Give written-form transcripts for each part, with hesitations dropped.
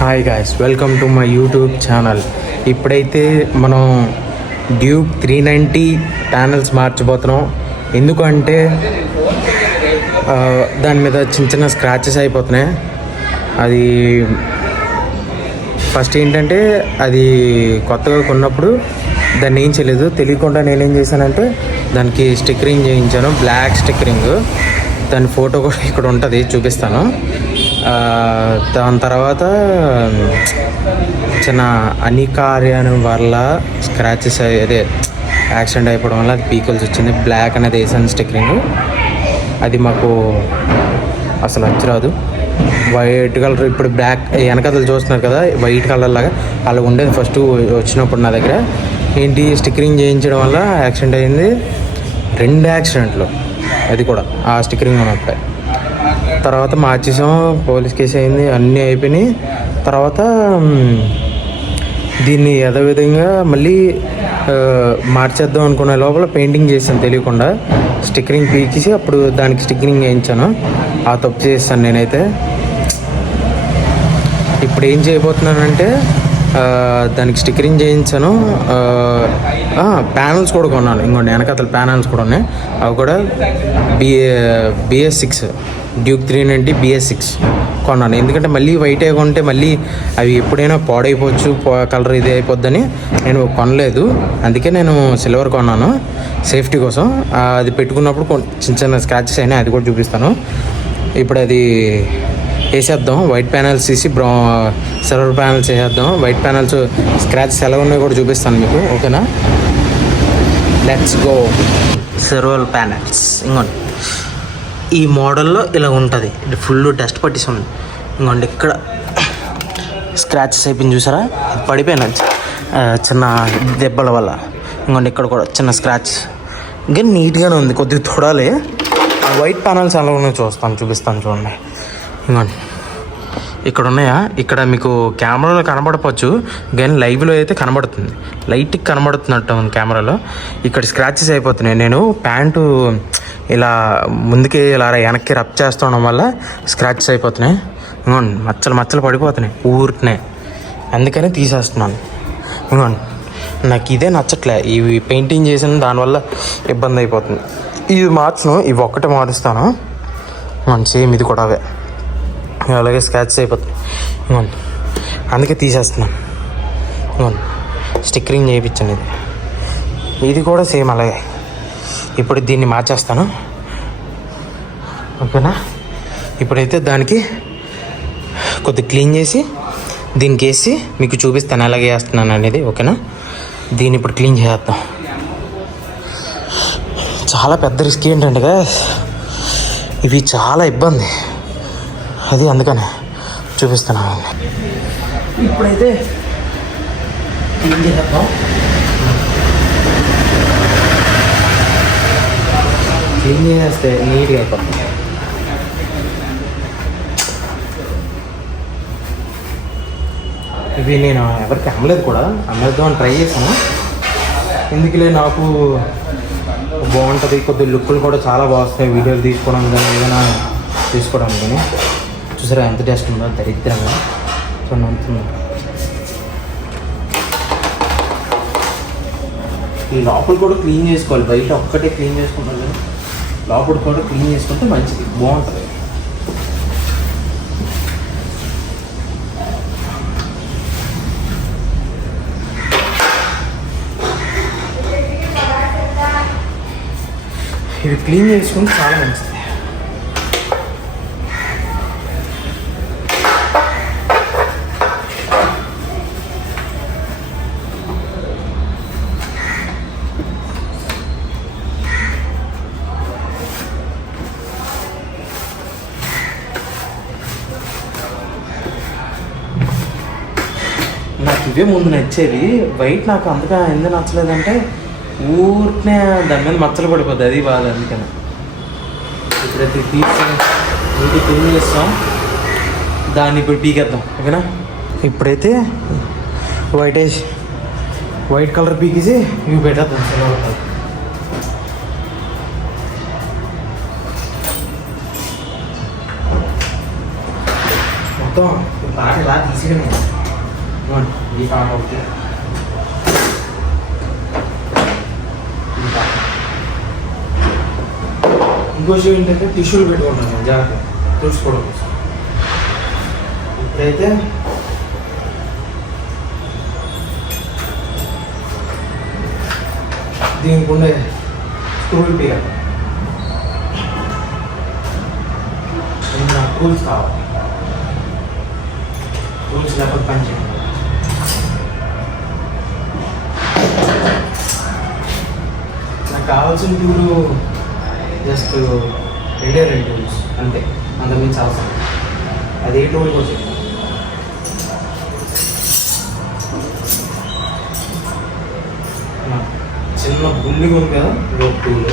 Hi guys, welcome to my YouTube channel. ఇప్పుడైతే మనం Duke 390 panels మార్చిపోతున్నాం. ఎందుకంటే దాని మీద చిన్న చిన్న స్క్రాచెస్ అయిపోతున్నాయి. అది ఫస్ట్ ఏంటంటే అది కొత్తగా కొన్నప్పుడు దాన్ని ఏం చేయలేదు, తెలియకుండా నేనేం చేశానంటే దానికి స్టిక్కరింగ్ చేయించాను, బ్లాక్ స్టిక్కరింగ్. దాని ఫోటో కూడా ఇక్కడ ఉంటుంది, చూపిస్తాను. దాని తర్వాత చిన్న అనికార్యం వల్ల స్క్రాచెస్ అదే యాక్సిడెంట్ అయిపోవడం వల్ల అది పీకల్స్ వచ్చింది. బ్లాక్ అనేది వేసాను స్టిక్కరింగ్, అది మాకు అసలు నచ్చరాదు. వైట్ కలర్ ఇప్పుడు బ్లాక్ వెనకతలు చూస్తున్నారు కదా, వైట్ కలర్ లాగా అలా ఉండేది ఫస్ట్ వచ్చినప్పుడు నా దగ్గర. ఏంటి స్టిక్కరింగ్ చేయించడం వల్ల యాక్సిడెంట్ అయింది, 2 యాక్సిడెంట్లు, అది కూడా ఆ స్టిక్కరింగ్ ఉన్నప్పుడే. తర్వాత మార్చేసాం, పోలీస్ కేసు అయింది, అన్నీ అయిపోయినాయి. తర్వాత దీన్ని యథావిధంగా మళ్ళీ మార్చేద్దాం అనుకునే లోపల పెయింటింగ్ చేశాను తెలియకుండా. స్టిక్కరింగ్ పీకేసి అప్పుడు దానికి స్టిక్కరింగ్ వేయించాను. ఆ తప్పు చేస్తాను నేనైతే. ఇప్పుడు ఏం చేయబోతున్నానంటే దానికి స్టిక్కరింగ్ చేయించాను. ప్యానల్స్ కూడా కొన్నాను, ఇంకోండి వెనకతల ప్యానల్స్ కూడా ఉన్నాయి. అవి కూడా BS6 డ్యూక్ 390 BS6 కొన్నాను. ఎందుకంటే మళ్ళీ వైట్ కొంటే మళ్ళీ అవి ఎప్పుడైనా పాడైపోవచ్చు, కలర్ ఇది అయిపోద్దని నేను కొనలేదు. అందుకే నేను సిల్వర్ కొన్నాను సేఫ్టీ కోసం. అది పెట్టుకున్నప్పుడు చిన్న చిన్న స్క్రాచెస్ అయినాయి, అది కూడా చూపిస్తాను. ఇప్పుడు అది వేసేద్దాం, వైట్ ప్యానల్స్ తీసి సిల్వర్ ప్యానల్స్ వేసేద్దాం. వైట్ ప్యానల్స్ స్క్రాచెస్ ఎలా ఉన్నాయో కూడా చూపిస్తాను మీకు, ఓకేనా? Let's go. సిల్వర్ ప్యానల్స్ ఇంకోండి ఈ మోడల్లో ఇలా ఉంటుంది. ఇది ఫుల్ డస్ట్ పట్టేసి ఉంది. ఇంకోండి ఇక్కడ స్క్రాచెస్ అయిపోయింది, చూసారా? పడిపోయినా చిన్న దెబ్బల వల్ల. ఇంకోండి ఇక్కడ కూడా చిన్న స్క్రాచ్, ఇంకా నీట్గానే ఉంది, కొద్దిగా తొడాలి. వైట్ ప్యానల్స్ ఎలా ఉన్నాయో చూపిస్తాను చూడండి. ఇంకోండి ఇక్కడ ఉన్నాయా, ఇక్కడ మీకు కెమెరాలో కనబడవచ్చు కానీ లైవ్లో అయితే కనబడుతుంది, లైట్కి కనబడుతున్నట్టు ఉంది కెమెరాలో. ఇక్కడ స్క్రాచెస్ అయిపోతున్నాయి. నేను ప్యాంటు ఇలా ముందుకి ఇలా వెనక్కి రబ్ చేస్తుండడం వల్ల స్క్రాచెస్ అయిపోతున్నాయి. ఇంకోండి మచ్చలు పడిపోతున్నాయి ఊరికనే, అందుకని తీసేస్తున్నాను. ఇంకోండి నాకు ఇదే నచ్చట్లే, ఇవి పెయింటింగ్ చేసిన దానివల్ల ఇబ్బంది అయిపోతుంది. ఇది మార్చను, ఇవి ఒక్కటే మారుస్తాను. సేమ్ ఇది కూడా అవే, అలాగే స్క్రాచెస్ అయిపోతుంది. ఇంకోండి అందుకే తీసేస్తున్నాను. ఇంకోండి స్టిక్కరింగ్ చేయించాను, ఇది కూడా సేమ్ అలాగే. ఇప్పుడు దీన్ని మార్చేస్తాను, ఓకేనా? ఇప్పుడైతే దానికి కొద్దిగా క్లీన్ చేసి దీనికి వేసి మీకు చూపిస్తాను ఎలాగే వేస్తున్నాను అనేది, ఓకేనా? దీన్ని ఇప్పుడు క్లీన్ చేద్దాం. చాలా పెద్ద రిస్క్ ఏంటంటే ఇవి చాలా ఇబ్బంది, అది అందుకనే చూపిస్తున్నాను. ఇప్పుడైతే క్లీన్ చేద్దాం. క్లీన్ చేస్తే నీట్గా అయిపోతుంది. ఇవి నేను ఎవరికి అమ్మలేదు కూడా, అమ్మేద్దామని ట్రై చేశాను. ఎందుకులే, నాకు బాగుంటుంది, కొద్ది లుక్కులు కూడా చాలా బాగుస్తాయి వీడియోలు తీసుకోవడం కానీ ఏదైనా తీసుకోవడం కానీ. చూసారా ఎంత టేస్ట్ ఉందో, దరిద్రంగా చూడండి. ఈ లోపల కూడా క్లీన్ చేసుకోవాలి, బయట ఒక్కటే క్లీన్ చేసుకుంటారు కానీ లోపల కూడా క్లీన్ చేసుకుంటే మంచిది, బాగుంటుంది. ఇది క్లీన్ చేసుకుంటే చాలా మంచిది. నాకు ఇవే ముందు నచ్చేది, వైట్ నాకు అంతగా ఎందుకు నచ్చలేదంటే ఊరికనే దాని మీద మచ్చలు పడిపోద్ది, అది బాధ. అందుకని ఇప్పుడైతే నీటి క్లీన్ చేస్తాం, దాన్ని ఇప్పుడు పీకేద్దాం, ఓకేనా? ఇప్పుడైతే వైట్ కలర్ పీకేసి ఇవి పెట్టేద్దాం. మొత్తం బాగా ఇలా తీసేయడమే. ఈ పాట ఒకటి, ఇంకో విషయం ఏంటంటే టిష్యూలు పెట్టుకుంటాను జాగ్రత్త చూసుకోవడం కోసం. ఇప్పుడైతే దీనికి ఉండే స్క్రూలు పీయాలి. నాకు టూల్స్ కావాలి, టూల్స్ లేకపోతే పని చేయాలి. నాకు కావాల్సిన టూలు జస్ట్ రెండే టూల్స్ అంతే, అంతకుమించి అవసరం. అది ఏ టూల్ కోసం చిన్న బుల్లిగా ఉంది కదా, ఇది ఒక టూల్.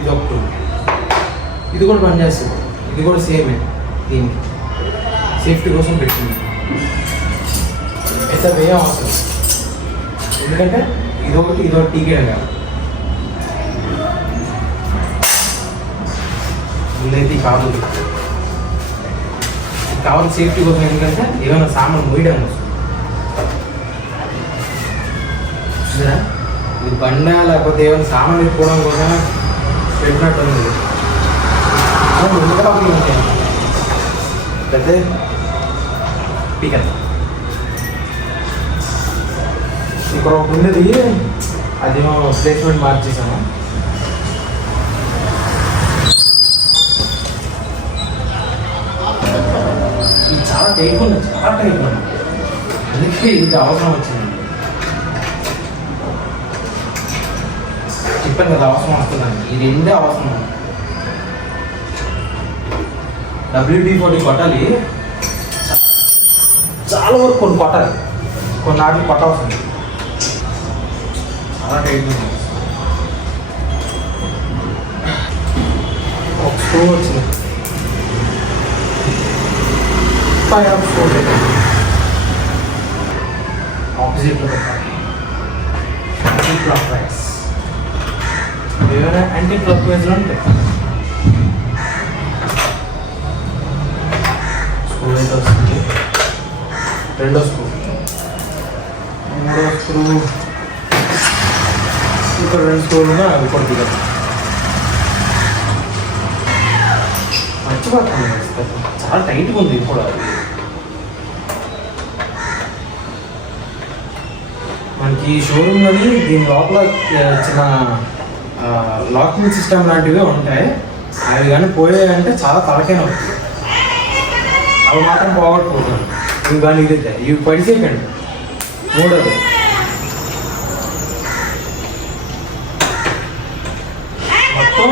ఇది ఒక టూల్, ఇది కూడా పనిచేస్తుంది. ఇది కూడా సేమే, దీనికి సేఫ్టీ కోసం పెట్టింది. అయితే వేయం అవసరం, ఎందుకంటే ఇదొకటి టీకేయడం కాదు. ముందైతే కావాలి సేఫ్టీ కోసం, ఎందుకంటే ఏమైనా సామాన్ మోయడం వస్తుంది. ఇది బండ లేకపోతే ఏమైనా సామాన్ ఎత్తుకోవడం కోసం పెట్టినట్టు ఉంది. ఉంటాయి పెద్ద పీకల్. ఇక్కడ ఒక ఉన్నది, అదేమో ప్లేస్మెంట్ మార్చేసాము. ఇది చాలా టైప్ ఉంది, అందుకే ఇది అవసరం వచ్చింది. చెప్పాను కదా అవసరం వస్తుందండి, ఇది రెండే అవసరం. WD-40 కొట్టాలి, చాలా వరకు కొన్ని కొట్టాలి, కొన్ని ఆటలు కొట్టవలసింది. చాలా టైట్ ఉంది. ఒక స్క్రూ వచ్చింది, ఆపోజిట్లో పెట్టాలి. యాంటీ క్లాక్ వైజ్, ఏమైనా యాంటీ క్లాక్ వైజ్లో ఉంటాయి. స్క్రూ అయితే వస్తుంది, రెండో స్క్రూ, మూడో స్క్రూ, ఇక్కడ రెండు స్క్రూలుగా అవి కూడా దిగదు. మర్చిపోతాను, చాలా టైట్గా ఉంది ఇప్పుడు. మనకి షోరూమ్లోని దీని లోపల చిన్న లాకింగ్ సిస్టమ్ లాంటివి ఉంటాయి. అవి కానీ పోయాయంటే చాలా తలకైనా అవుతుంది. అవి మాత్రం పోగొట్టుకుంటాను. ఇవి కానీ ఇది ఇవి పడిసేయకండి. మూడోది మొత్తం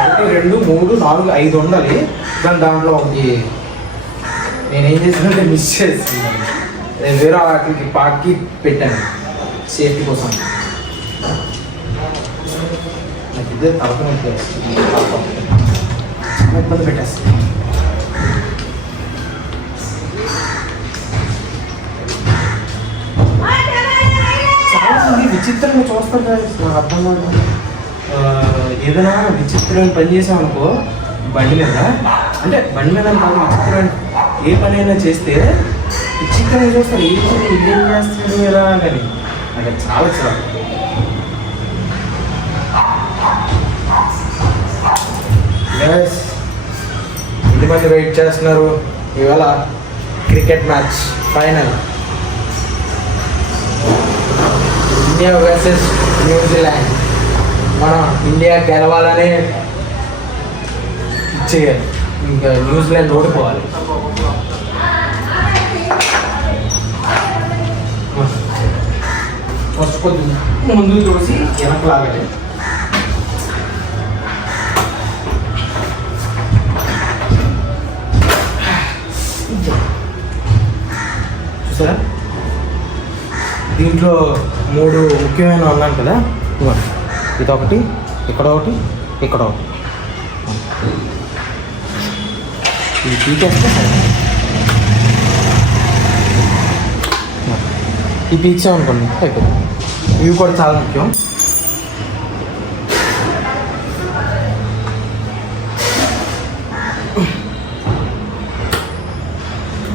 1 2 3 4 5 ఉండాలి. కానీ దాంట్లో ఒకటి నేనేం చేశానంటే మిస్ చేస్తున్నాను. నేను వేరే వాటికి పార్ట్కి పెట్టాను సేఫ్టీ కోసం. నాకు ఇదే తలపని ఇబ్బంది పెట్టేస్తాను. చాలామంది విచిత్రంగా చూస్తారు కదా, నాకు అర్థం కాదు. ఏదైనా విచిత్రమైన పని చేసామనుకో బండి మీద, అంటే బండి మీద కాదు, విచిత్రమైన ఏ పని అయినా చేస్తే విచిత్రంగా చూస్తారు. ఏం చేస్తాడు ఎలా అని. నాకు చాలా చిరాకు. ఎంతమంది వెయిట్ చేస్తున్నారు? ఇవాళ cricket match final, India versus New Zealand. మనం ఇండియా గెలవాలని ఇచ్చేయాలి, ఇంకా న్యూజిలాండ్ ఓడిపోవాలి. ఫస్ట్ కొద్దిగా ముందు చూసి వెనక్కి లాగాలి. చూసారా, దీంట్లో 3 ముఖ్యమైన ఉన్నాను కదా. ఇదొకటి, ఇక్కడ ఒకటి, ఇక్కడ ఒకటి. ఇది పీకేస్తే ఈ పీక్సాం అనుకోండి అయిపోతుంది. ఇవి కూడా చాలా ముఖ్యం.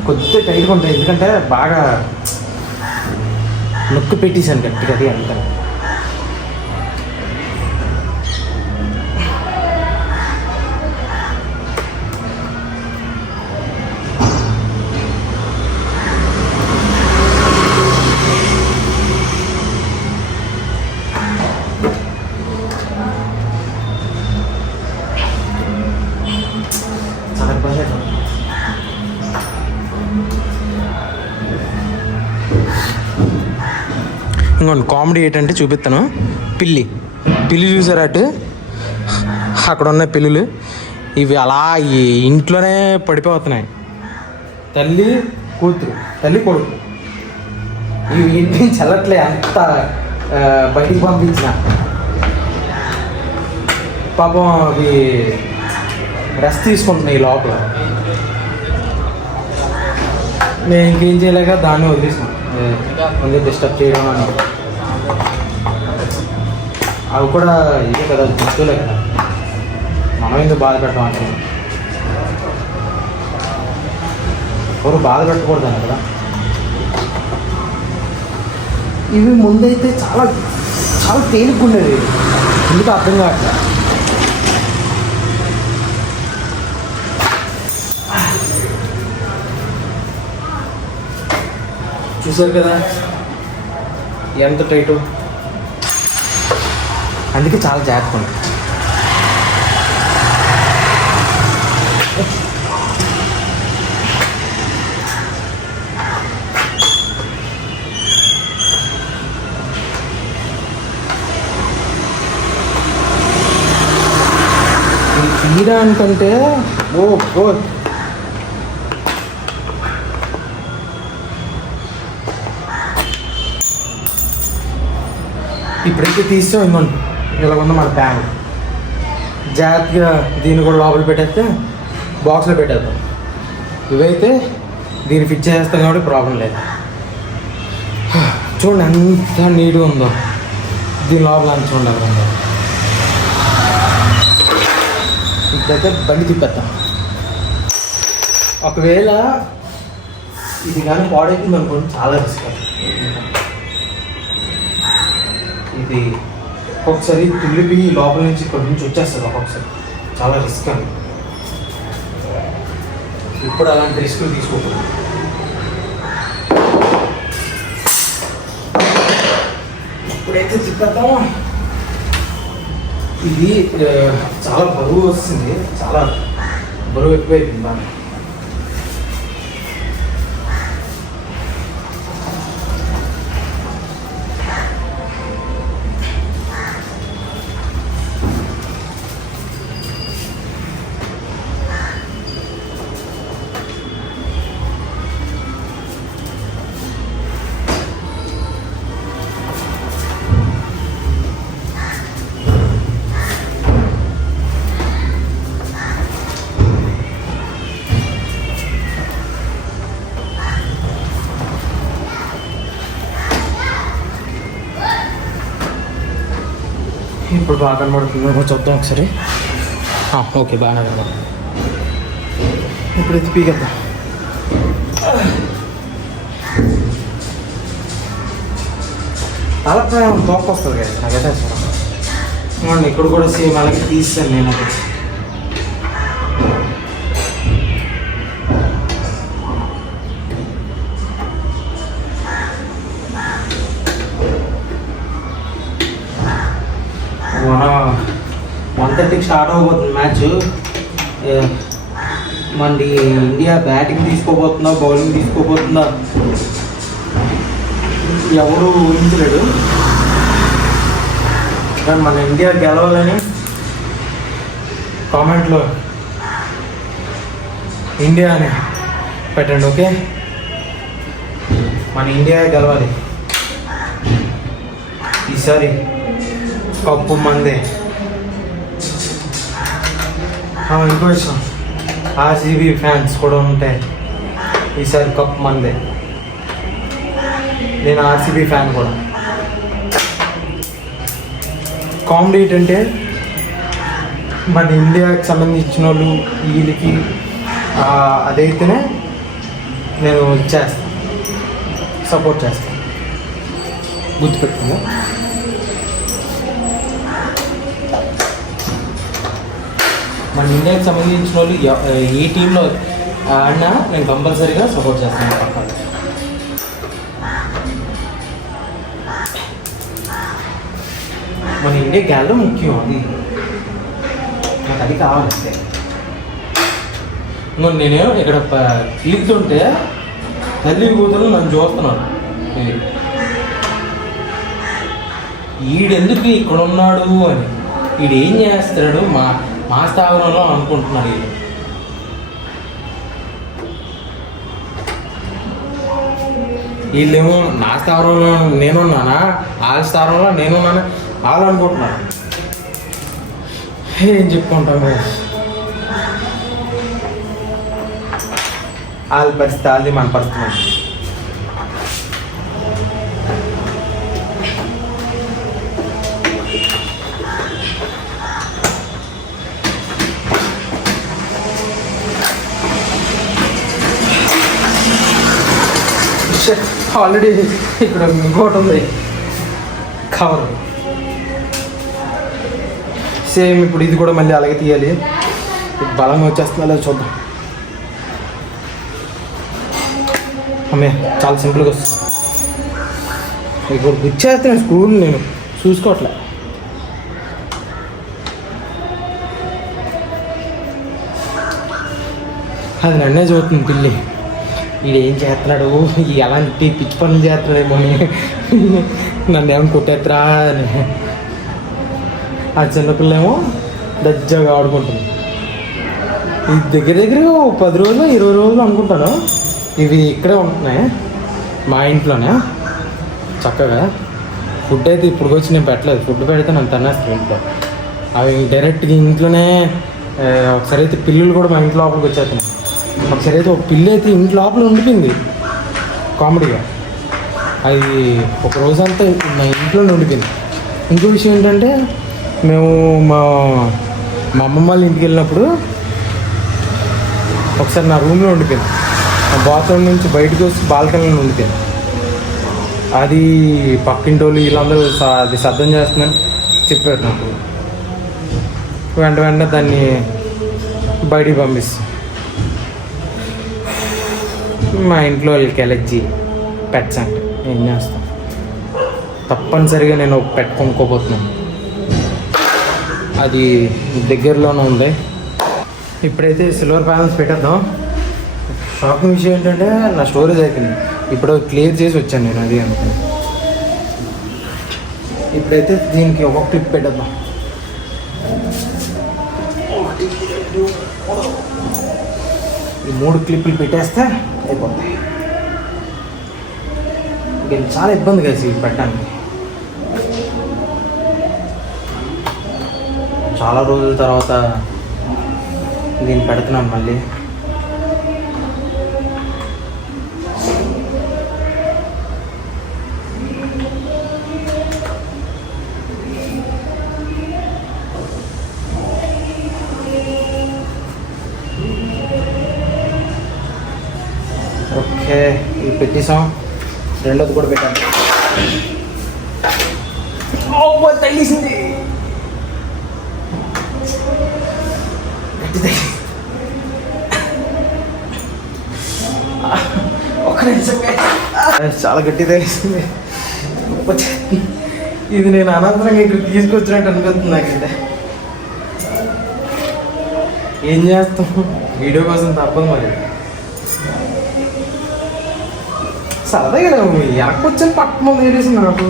కొద్దిగా టైట్గా ఉంటుంది, ఎందుకంటే బాగా నొక్కి పెట్టేశాను గట్టిగా, అది అంతా. ఇంకోండి కామెడీ ఏంటంటే చూపిస్తాను. పిల్లి చూసారా అటు అక్కడ ఉన్న పిల్లులు, ఇవి అలా ఈ ఇంట్లోనే పడిపోతున్నాయి. తల్లి కొడుకు ఇవి ఇంటి నుంచి వెళ్ళట్లే, అంత బయటికి పంపించిన. పాపం అవి రెస్ట్ తీసుకుంటున్నాయి లోపల. మేము ఇంకేం చేయలేక దాన్ని వదిలేసాం, ముందు డిస్టర్బ్ చేయడం అని. అవి కూడా ఇదే కదా, జంతువులే కదా, మనం ఎందుకు బాధ పెట్టడం అంటే. ఎవరు బాధ పెట్టకూడదు కదా. ఇవి ముందైతే చాలా చాలా తేలిగ్గా ఉండేది, ఎందుకు అర్థం కావట్లేదు. చూసారు కదా ఎంత టైటు, అందుకే చాలా జాగ్రత్త ఉంది. తీయడానికంటే ఓ ఇప్పుడైతే తీస్తాం. ఇంకోండి ఇలా ఉంది మన ట్యాంక్. జాగ్రత్తగా దీన్ని కూడా లోపల పెట్టేస్తే బాక్స్లో పెట్టేద్దాం. ఇవైతే దీన్ని ఫిట్ చేస్తాం కాబట్టి ప్రాబ్లం లేదు. చూడండి ఎంత నీట్గా ఉందో, దీని లోపల అంత చూడాలి. ఇప్పుడైతే బండి తిప్పేద్దాం. ఒకవేళ ఇది కానీ పాడైపోయింది అనుకోండి, చాలా రిస్క్. ఇది ఒక్కొక్కసారి తుల్లిపి లోపల నుంచి ఇక్కడి నుంచి వచ్చేస్తుంది, ఒక్కొక్కసారి చాలా రిస్క్ అని. ఇప్పుడు అలాంటి రిస్క్ తీసుకోకూడదు. ఇప్పుడైతే తిప్పేద్దాము. ఇది చాలా బరువు వస్తుంది, చాలా బరువు ఎక్కువైపోయింది బాగా. ఇప్పుడు బాగా కనబడుతుంది, చూద్దాం ఒకసారి. ఓకే, బాగానే కనబడుతుంది. ఇప్పుడు ఎత్తి పీకేద్దాం. అలా తోక వస్తుంది కదా నాకైతే సార్. ఇక్కడ కూడా సేమ్ అలాగే తీస్తాను నేను. అది మన 1:30కి స్టార్ట్ అవ్వబోతుంది మ్యాచ్. మనది ఇండియా బ్యాటింగ్ తీసుకోబోతుందా, బౌలింగ్ తీసుకోబోతుందా ఎవరు ఊహించలేడు. కానీ మన ఇండియా గెలవాలని కామెంట్లో ఇండియా అని పెట్టండి, ఓకే? మన ఇండియా గెలవాలి ఈసారి, కప్పు మందే. ఇంకో విషయం, ఆర్సీబీ ఫ్యాన్స్ కూడా ఉంటాయి, ఈసారి కప్పు మందే. నేను ఆర్సీబీ ఫ్యాన్ కూడా. కామెడీ ఏంటంటే మన ఇండియాకి సంబంధించిన వాళ్ళు వీళ్ళకి అదైతేనే నేను చేస్తాను, సపోర్ట్ చేస్తాను. గుర్తుపెట్టుకుందా. మన ఇండియాకి సంబంధించిన వాళ్ళు ఏ టీంలో ఆడినా నేను కంపల్సరీగా సపోర్ట్ చేస్తాను పక్కన. మన ఇండియా గ్యాల్లో ముఖ్యం, అది నాకు అది కావాలంటే. నేనేమో ఇక్కడ పీకుతుంటే తల్లి కూతురు నన్ను చూస్తున్నాను, ఈడెందుకు ఇక్కడ ఉన్నాడు అని, ఈడేం చేస్తాడు మా స్థావరంలో అనుకుంటున్నాడు. వీళ్ళేమో నా స్థావరంలో నేనున్నానా, వాళ్ళ స్థావరంలో నేనున్నానా వాళ్ళు అనుకుంటున్నాను. ఏం చెప్పుకుంటాము, వాళ్ళ పరిస్థితి వాళ్ళది, మన పరిస్థితి. ఆల్రెడీ ఇక్కడ ఇంకోటి ఉంది కవర్, సేమ్ ఇప్పుడు ఇది కూడా మళ్ళీ అలాగే తీయాలి. బలంగా వచ్చేస్తుందా లేదా చూద్దాం. అమ్మే చాలా సింపుల్గా వస్తుంది. ఇప్పుడు గుచ్చేస్తాను స్కూల్, నేను చూసుకోవట్లే. అది నన్నే చూస్తుంది పిల్లి, వీడేం చేస్తున్నాడు, ఎలాంటి పిచ్చి పనులు చేస్తున్నాడేమో అని, నన్ను ఏమో కొట్టేత్తరా అని. ఆ చిన్నపిల్లేమో దజ్జగా ఆడుకుంటుంది. ఇది దగ్గర 10 రోజులు 20 రోజులు అనుకుంటాను. ఇవి ఇక్కడే ఉంటున్నాయి మా ఇంట్లోనే చక్కగా. ఫుడ్ అయితే ఇప్పుడు వచ్చి నేను పెట్టలేదు, ఫుడ్ పెడితే నన్ను తినేస్తాను ఇంట్లో. అవి డైరెక్ట్గా ఇంట్లోనే. ఒకసారి అయితే పిల్లులు కూడా మా ఇంట్లో లోపలికి వచ్చేస్తున్నాయి. ఒకసారి అయితే ఒక పిల్లి అయితే ఇంటి లోపల ఉండిపోయింది కామెడీగా. అది ఒక రోజంతా మా ఇంట్లోనే ఉండిపోయింది. ఇంకో విషయం ఏంటంటే, మేము మా అమ్మమ్మ వాళ్ళ ఇంటికి వెళ్ళినప్పుడు ఒకసారి నా రూమ్లో ఉండిపోయింది. మా బాత్రూమ్ నుంచి బయటకు వచ్చి బాల్కనీలో ఉండిపోయింది. అది పక్కింటి వాళ్ళు వీళ్ళందరూ అది శబ్దం చేస్తుందని చెప్పారు నాకు. వెంటనే దాన్ని బయటికి పంపిస్తాం. మా ఇంట్లో వాళ్ళకి ఎలర్జీ పెట్స్ అంటే ఏం చేస్తాం, తప్పనిసరిగా నేను ఒక పెట్ కొనుక్కోబోతున్నాను. అది దగ్గరలోనే ఉంది. ఇప్పుడైతే సిల్వర్ ప్యానల్స్ పెట్టేద్దాం. షాకింగ్ విషయం ఏంటంటే నా స్టోరేజ్ అయిపోయింది. ఇప్పుడు క్లియర్ చేసి వచ్చాను నేను, అది అనుకుని. ఇప్పుడైతే దీనికి ఒక క్లిప్ పెట్టేద్దాం. ఈ 3 క్లిప్పులు పెట్టేస్తే అయిపోతాయి. ఇది చాలా ఇబ్బంది కలిసి పెట్టడానికి. చాలా రోజుల తర్వాత దీన్ని పెడుతున్నాను మళ్ళీ. ఓకే, ఇది పెట్టేసాం. రెండోది కూడా పెట్టాను. తగిలిసింది. చాలా గట్టి తెలిసింది. ఇది నేను అనంతరంగా ఇక్కడ తీసుకొచ్చినట్టు అనిపిస్తుంది నాకైతే. ఏం చేస్తాం, వీడియో కోసం తప్పదు మరి. సరదాగా వెనకొచ్చని పట్టణం తెలిసింది నాకు.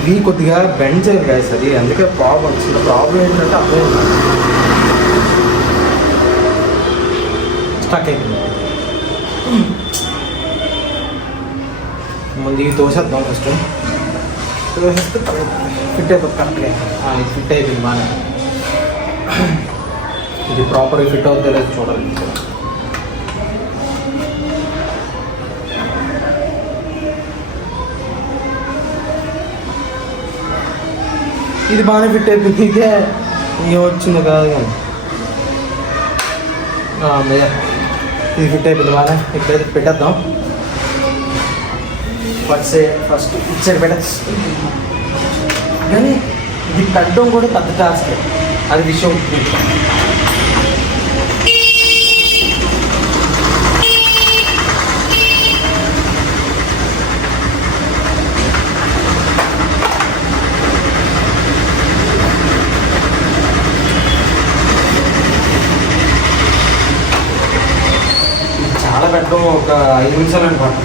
ఇది కొద్దిగా బెండ్ చేయాలి కదా సార్, అందుకే ప్రాబ్లం వచ్చింది. ప్రాబ్లం ఏంటంటే అర్థం స్టక్ అయిపోయింది. ముందు ఇవి తోసేద్దాం ఫస్ట్. తోసేస్తే ఫిట్ అయిపోతుంది కరెక్ట్గా. ఇది ఫిట్ అయిపోయింది బాగా. ఇది ప్రాపర్గా ఫిట్ అవుతుందో లేదు చూడాలి. ఇది బాగానే ఫిట్ అయిపోయింది. ఇదే ఏం వచ్చింది కాదు కానీ ఇది ఫిట్ అయిపోయింది బాగా. ఇప్పుడైతే పెట్టేద్దాం. ఫస్ట్ ఇచ్చారు పెట్టచ్చు కానీ ఇది పెట్టడం కూడా పెద్ద టాస్క్. అది విషయం. చాలా పెట్టడం ఒక 5 నిమిషాలు అనుకోండి.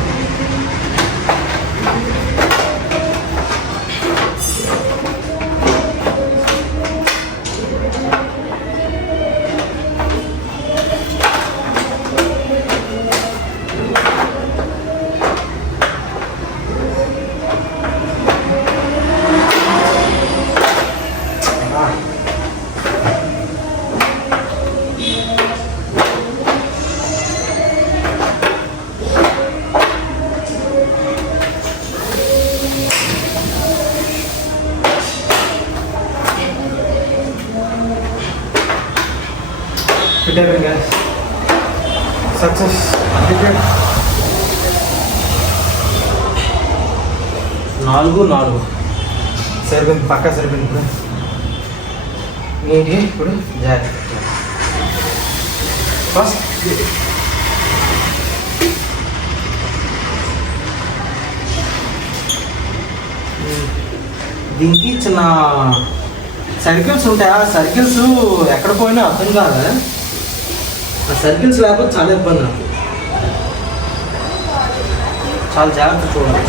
Fit అయిపోయింది guys. సక్సెస్. నాలుగు సరిపోయింది, పక్కా సరిపోయింది. ఇప్పుడు నీట్గా ఇప్పుడు జాగ్రత్త. ఫస్ట్ దీనికి చిన్న సర్కిల్స్ ఉంటాయి. ఆ సర్కిల్స్ ఎక్కడ పోయినా అర్థం కాదు. ఆ సర్కిల్స్ లేకపోతే చాలా ఇబ్బంది నాకు. చాలా జాగ్రత్త చూడాలి.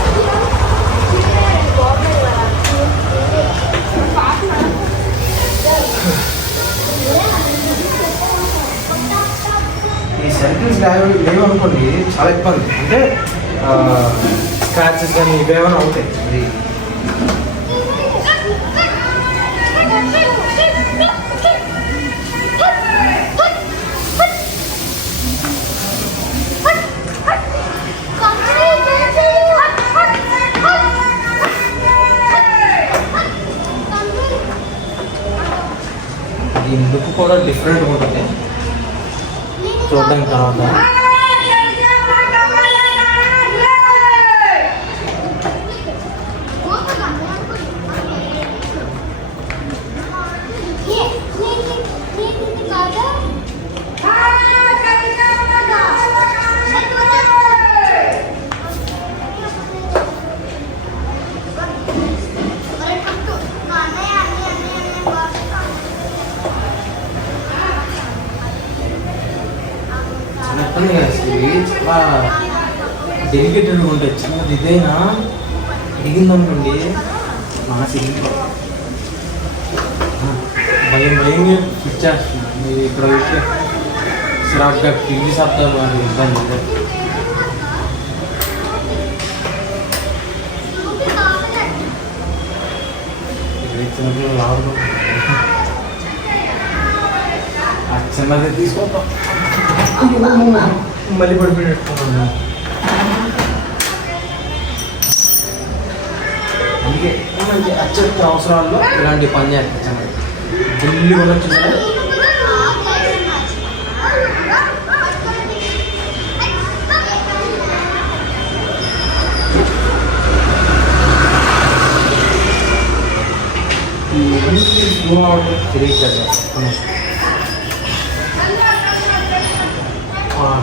ఈ సర్కిల్స్ లేవనుకోండి చాలా ఇబ్బంది. అంటే స్క్రాచెస్ కానీ ఇవేమైనా అవుతాయి. అది ఈ లుక్ కూడా డిఫరెంట్గా ఉంటుంది చూడడానికి. తర్వాత చాలా డెలికేటెడ్గా ఉంటుంది. చిన్నది ఇదైనా దిగిందనుకోండి మనకి భయంగా ఇచ్చేస్తుంది. మీరు ఇక్కడ వచ్చి సిరాక్గా కింది శబ్దాలు అది ఇబ్బంది. చిన్నపిల్లలు లాభం ఆ చిన్నది తీసుకోతాం. మళ్ళీ పడిపోయినట్టుకున్నాను. అందుకే మంచి అత్యంత అవసరాల్లో ఇలాంటి పని చేస్తాను. ఢిల్లీ కూడా వచ్చింది.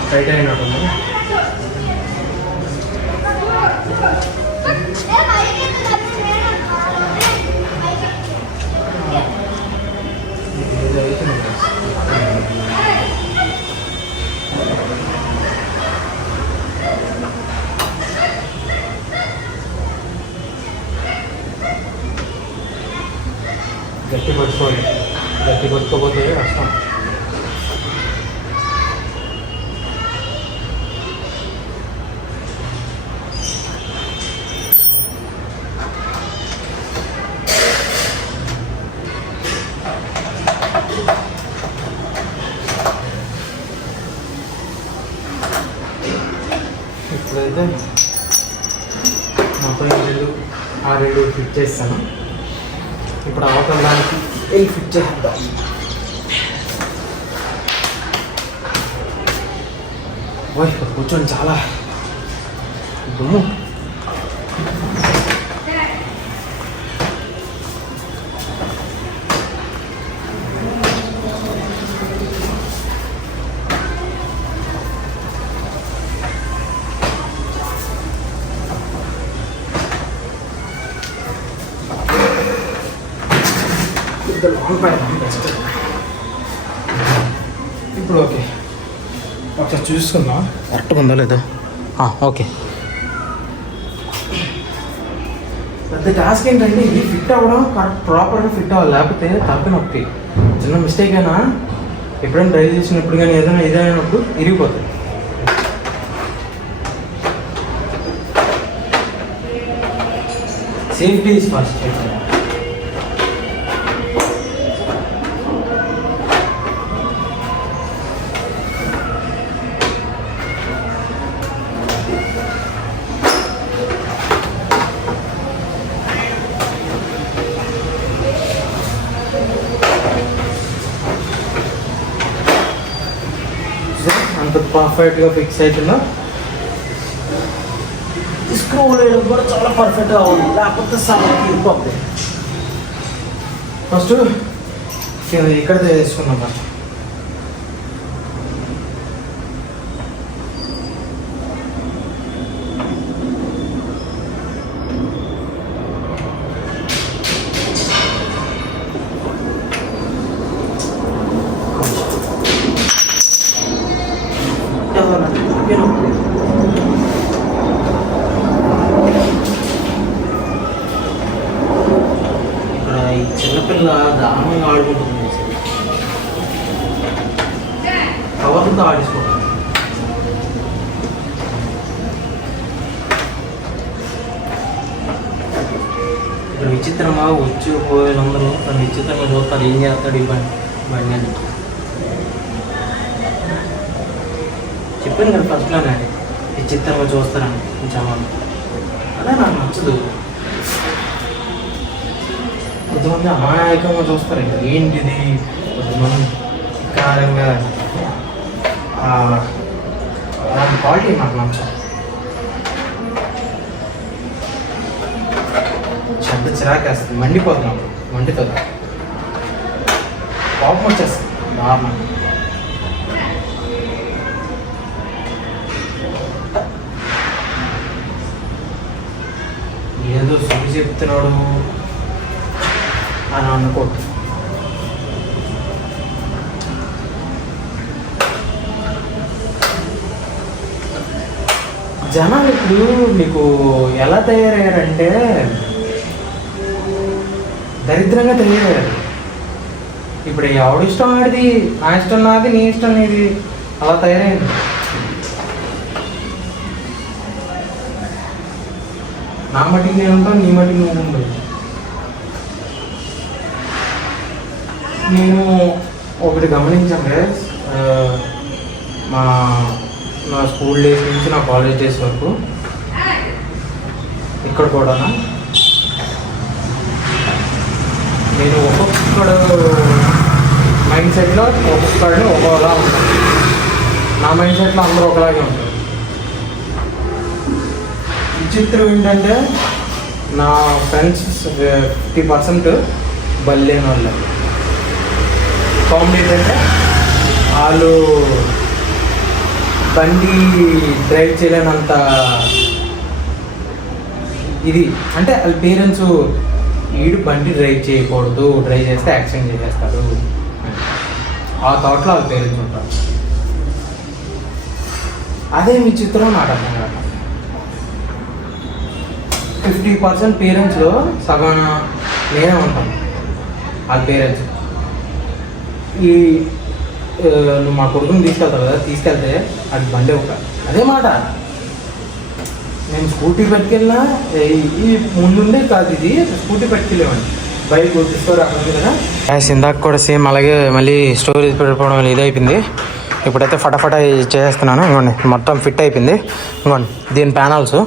స్ట్రైట్ అయినట్టుంది. గట్టి పట్టుకోండి. గట్టి పట్టుకోకపోతే కష్టం. ఇప్పుడైతే మొత్తం 2 ఫిట్ చేస్తాను. ఇప్పుడు అవతల దానికి వెళ్ళి ఫిట్ చేద్దాం. ఇక్కడ కూర్చొని చాలా దుమ్ము. ఇప్పుడు ఓకే, ఒకసారి చూసుకుందాం కరెక్ట్గా ఉందో లేదో. ఓకే, పెద్ద టాస్క్ ఏంటంటే ఇది ఫిట్ అవ్వడం, కరెక్ట్ ప్రాపర్గా ఫిట్ అవ్వాలి, లేకపోతే తప్పి నొప్పి. చిన్న మిస్టేక్ అయినా ఎప్పుడైనా డ్రైవ్ చేసినప్పుడు కానీ ఏదైనా ఇదైనప్పుడు ఇరిగిపోతుంది. Safety is first. అంత పర్ఫెక్ట్గా ఫిక్స్ అవుతుందా? స్క్రూ వేయడం కూడా చాలా పర్ఫెక్ట్గా ఉంది, లేకపోతే సరిపోతుంది. ఫస్ట్ ఇక్కడ చేసుకున్నాం ఫస్ట్. చిన్నపిల్ల దారుణంగా ఆడుకుంటుంది, కవర్లతో ఆడించుకుంటుంది. ఇక్కడ విచిత్రంగా వచ్చి పోయేందరూ విచిత్రంగా చూస్తారు, ఏం చేస్తాడు ఈ బండి అని చెప్పాను కదా ఫస్ట్లోనే. విచిత్రంగా చూస్తారని కొంచెం అదే నాకు నచ్చదు. కొంతమంది అమాయకంగా చూస్తారు, ఏంటిది, కొంతమంది కారంగా. దాని క్వాలిటీ నాకు నచ్చదు. చెడ్డ చిరాకేస్తుంది, మండిపోతున్నాం, మండితుంది, కోపం వచ్చేస్తుంది దారుణం. ఏదో సుఖి చెప్తున్నాడు అని అనుకోవద్దు. జనాలు ఇప్పుడు మీకు ఎలా తయారయ్యారంటే దరిద్రంగా తయారయ్యారు. ఇప్పుడు ఎవడి ఇష్టం ఆడిది, నా ఇష్టం నాది, నీ ఇష్టం నీది, అలా తయారైంది. నా మట్టికి నేను ఉంటాను, నీ మట్టికి నువ్వు ఉండదు. నేను ఒకటి గమనించాను, నా స్కూల్ డేస్ నుంచి నా కాలేజ్ డేస్ వరకు ఇక్కడ కూడా నేను ఒక్కొక్కడు మైండ్ సెట్లో ఒక్కొక్కడిని ఒక్కోలా ఉంటాను. నా మైండ్ సెట్లో అందరూ ఒకలాగే ఉంటారు. విచిత్రం ఏంటంటే నా ఫ్రెండ్స్ 50% బల్లేని వాళ్ళు. కామెడీ ఏంటంటే వాళ్ళు బండి డ్రైవ్ చేయలేనంత ఇది, అంటే వాళ్ళ పేరెంట్స్ వీడు బండి డ్రైవ్ చేయకూడదు, డ్రైవ్ చేస్తే యాక్సిడెంట్ చేసేస్తారు, ఆ థాట్లో వాళ్ళ పేరెంట్స్ ఉంటారు. అదే మీ చిత్రం నాకు అర్థం కాదు. 50% పేరెంట్స్లో సగం నేనే ఉంటాను. వాళ్ళ పేరెంట్స్ నువ్వు మా కొడుకుని తీసుకెళ్తావు కదా, తీసుకెళ్తే అది బండి ఒక అదే మాట. నేను స్కూటీ పట్టుకెళ్ళినా ఈ ముందుండే కాదు, ఇది స్కూటీ పట్టుకెళ్ళేవాడిని, బైక్ తీసుకోరు అక్కడ కదా. ఇందాక కూడా సేమ్ అలాగే మళ్ళీ స్టోరేజ్ పెట్టుకోవడం ఇది అయిపోయింది. ఇప్పుడైతే ఫటాఫటా చేస్తున్నాను. ఇవ్వండి, మొత్తం ఫిట్ అయిపోయింది. ఇవ్వండి, దీని ప్యానల్స్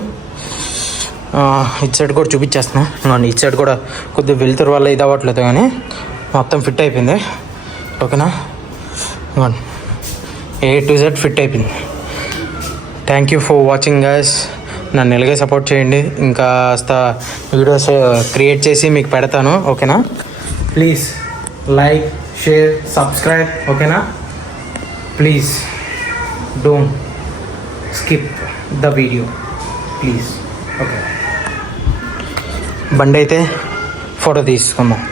ఇటు సైడ్ కూడా చూపించేస్తున్నాను. ఇదిగోండి ఇటు సైడ్ కూడా కొద్దిగా వెళ్తురు వల్ల ఇది అవ్వట్లేదు కానీ మొత్తం ఫిట్ అయిపోయింది. ఓకేనా, ఇదిగోండి A to Z ఫిట్ అయిపోయింది. Thank you for watching guys. నన్ను ఇలాగే సపోర్ట్ చేయండి, ఇంకా వీడియోస్ క్రియేట్ చేసి మీకు పెడతాను. ఓకేనా, ప్లీజ్ లైక్, షేర్, సబ్స్క్రైబ్. ఓకేనా, please don't skip the video please. Okay, బండి అయితే ఫోటో తీసుకుందాం.